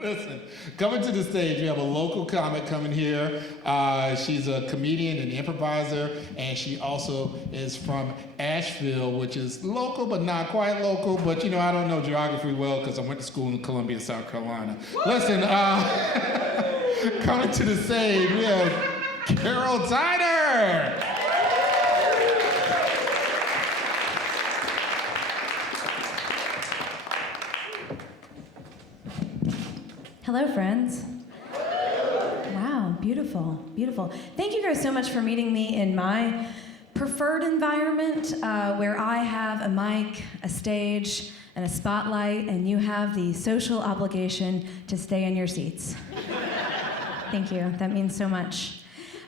Listen, coming to the stage, we have a local comic coming here. She's a comedian and improviser, and she also is from Asheville, which is local, but not quite local. But, you know, I don't know geography well because I went to school in Columbia, South Carolina. Listen, coming to the stage, we have Carol Tyner. Hello, friends. Wow, beautiful, beautiful. Thank you guys so much for meeting me in my preferred environment where I have a mic, a stage, and a spotlight, and you have the social obligation to stay in your seats. Thank you, that means so much.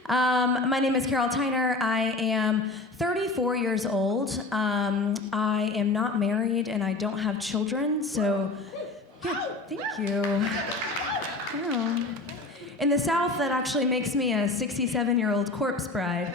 My name is Carol Tyner. I am 34 years old. I am not married and I don't have children, so yeah, thank you. Wow. In the South, that actually makes me a 67-year-old corpse bride.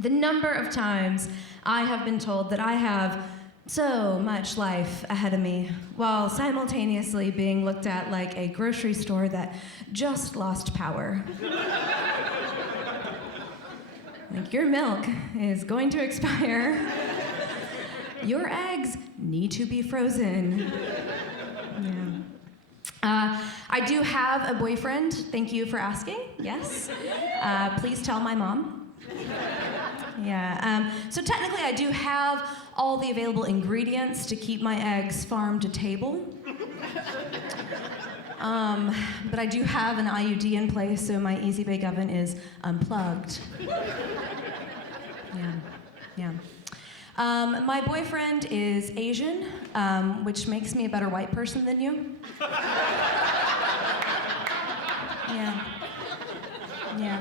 The number of times I have been told that I have so much life ahead of me, while simultaneously being looked at like a grocery store that just lost power. Like, your milk is going to expire. Your eggs need to be frozen. Yeah. I do have a boyfriend. Thank you for asking. Yes. Please tell my mom. Yeah. So technically, I do have all the available ingredients to keep my eggs farm to table. But I do have an IUD in place, so my Easy Bake Oven is unplugged. Yeah. Yeah. My boyfriend is Asian, which makes me a better white person than you. Yeah. Yeah.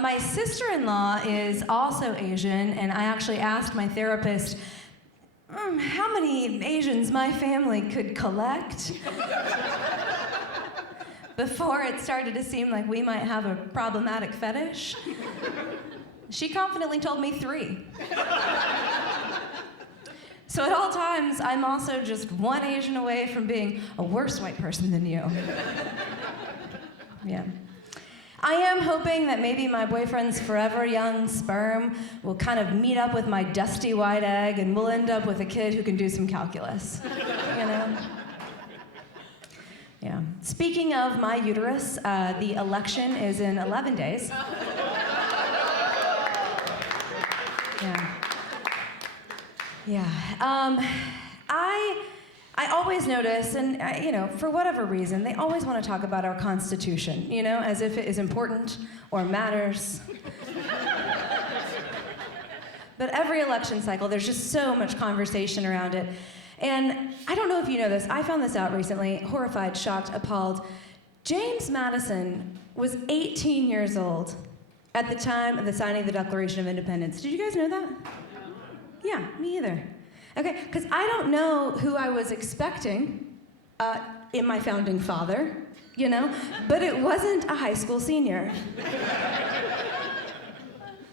My sister-in-law is also Asian, and I actually asked my therapist how many Asians my family could collect before it started to seem like we might have a problematic fetish. She confidently told me 3. So at all times, I'm also just one Asian away from being a worse white person than you. Yeah. I am hoping that maybe my boyfriend's forever young sperm will kind of meet up with my dusty white egg, and we'll end up with a kid who can do some calculus, you know? Yeah. Speaking of my uterus, the election is in 11 days. Yeah. Yeah. I always notice, and you know, for whatever reason, they always want to talk about our Constitution, you know, as if it is important or matters. But every election cycle, there's just so much conversation around it. And I don't know if you know this, I found this out recently, horrified, shocked, appalled. James Madison was 18 years old at the time of the signing of the Declaration of Independence. Did you guys know that? Yeah, me either. Okay, because I don't know who I was expecting in my founding father, you know, but it wasn't a high school senior.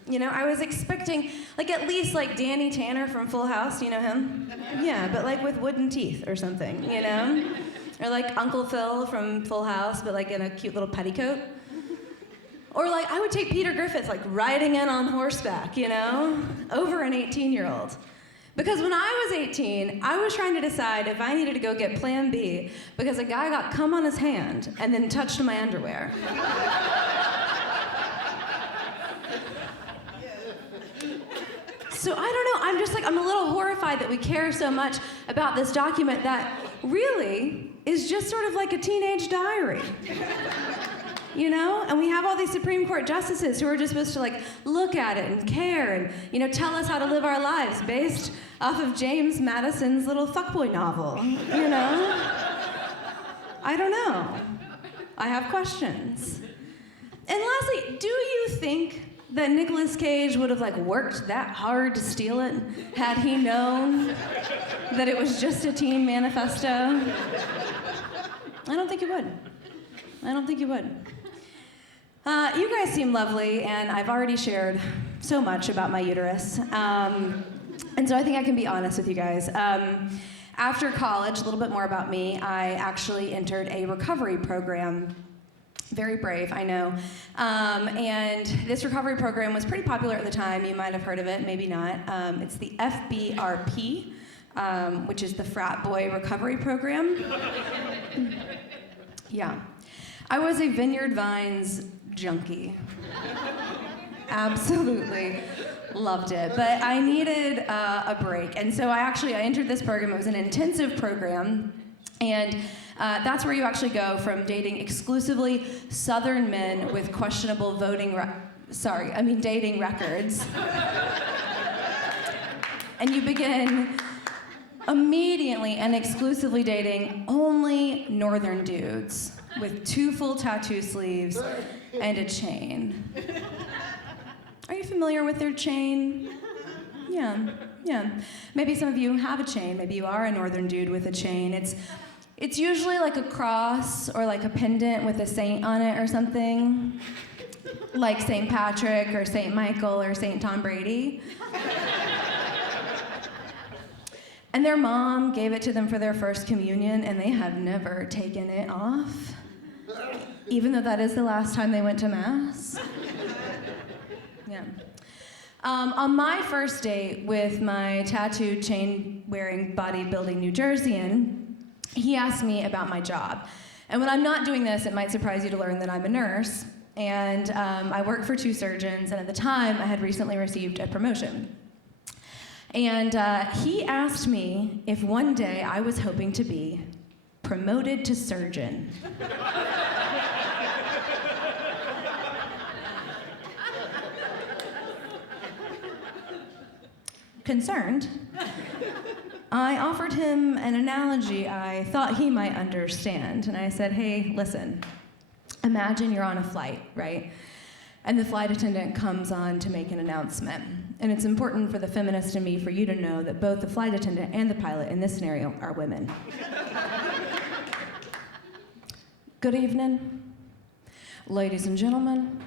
You know, I was expecting, like, at least like Danny Tanner from Full House, you know him? Yeah, but like with wooden teeth or something, you know? Or like Uncle Phil from Full House, but like in a cute little petticoat. Or like, I would take Peter Griffith, like, riding in on horseback, you know, over an 18-year-old. Because when I was 18, I was trying to decide if I needed to go get Plan B because a guy got cum on his hand and then touched my underwear. So I don't know, I'm a little horrified that we care so much about this document that really is just sort of like a teenage diary. You know? And we have all these Supreme Court justices who are just supposed to like look at it and care and, you know, tell us how to live our lives based off of James Madison's little fuckboy novel, you know? I don't know. I have questions. And lastly, do you think that Nicolas Cage would have like worked that hard to steal it had he known that it was just a teen manifesto? I don't think he would. I don't think he would. You guys seem lovely, and I've already shared so much about my uterus. And so I think I can be honest with you guys. After college, a little bit more about me, I actually entered a recovery program. Very brave, I know. And this recovery program was pretty popular at the time. You might have heard of it, maybe not. It's the FBRP, which is the Frat Boy Recovery Program. Yeah. I was a Vineyard Vines junkie. Absolutely loved it. But I needed a break. And so I entered this program. It was an intensive program. And that's where you actually go from dating exclusively Southern men with questionable dating records. And you begin immediately and exclusively dating only Northern dudes with 2 full tattoo sleeves and a chain. Are you familiar with their chain? Yeah. Maybe some of you have a chain. Maybe you are a Northern dude with a chain. It's usually like a cross or like a pendant with a saint on it or something, like St. Patrick or St. Michael or St. Tom Brady. And their mom gave it to them for their first communion, and they have never taken it off, even though that is the last time they went to Mass. Yeah. On my first date with my tattooed, chain-wearing, bodybuilding New Jerseyan, he asked me about my job. And when I'm not doing this, it might surprise you to learn that I'm a nurse, and I work for 2 surgeons, and at the time, I had recently received a promotion. And he asked me if one day I was hoping to be promoted to surgeon. Concerned, I offered him an analogy I thought he might understand. And I said, hey, listen, imagine you're on a flight, right? And the flight attendant comes on to make an announcement. And it's important for the feminist in me for you to know that both the flight attendant and the pilot in this scenario are women. Good evening, ladies and gentlemen.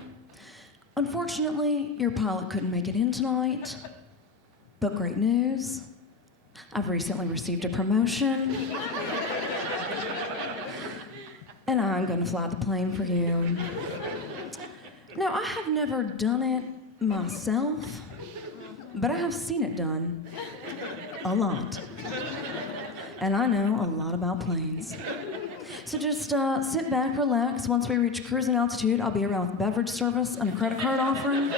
Unfortunately, your pilot couldn't make it in tonight, but great news. I've recently received a promotion, and I'm gonna fly the plane for you. Now, I have never done it myself, but I have seen it done a lot. And I know a lot about planes. So just sit back, relax. Once we reach cruising altitude, I'll be around with beverage service and a credit card offering,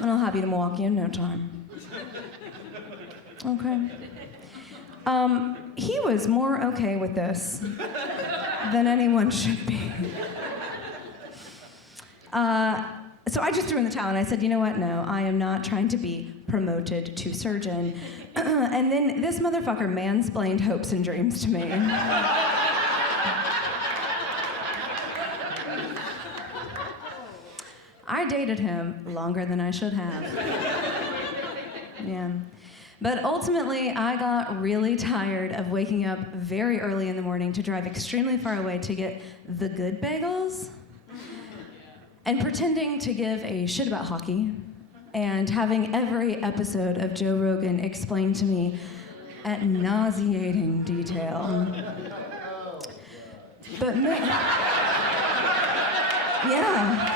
and I'll have you to Milwaukee in no time. Okay. He was more okay with this than anyone should be. So I just threw in the towel and I said, you know what, no, I am not trying to be promoted to surgeon. And then this motherfucker mansplained hopes and dreams to me. I dated him longer than I should have. Yeah. But ultimately, I got really tired of waking up very early in the morning to drive extremely far away to get the good bagels, and pretending to give a shit about hockey, and having every episode of Joe Rogan explained to me at nauseating detail. But yeah,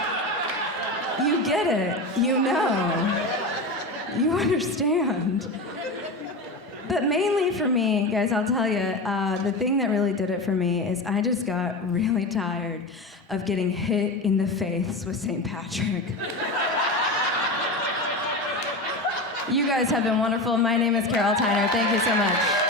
you get it, you know, you understand. But mainly for me, guys, I'll tell you, the thing that really did it for me is I just got really tired of getting hit in the face with St. Patrick. You guys have been wonderful. My name is Carol Tyner. Thank you so much.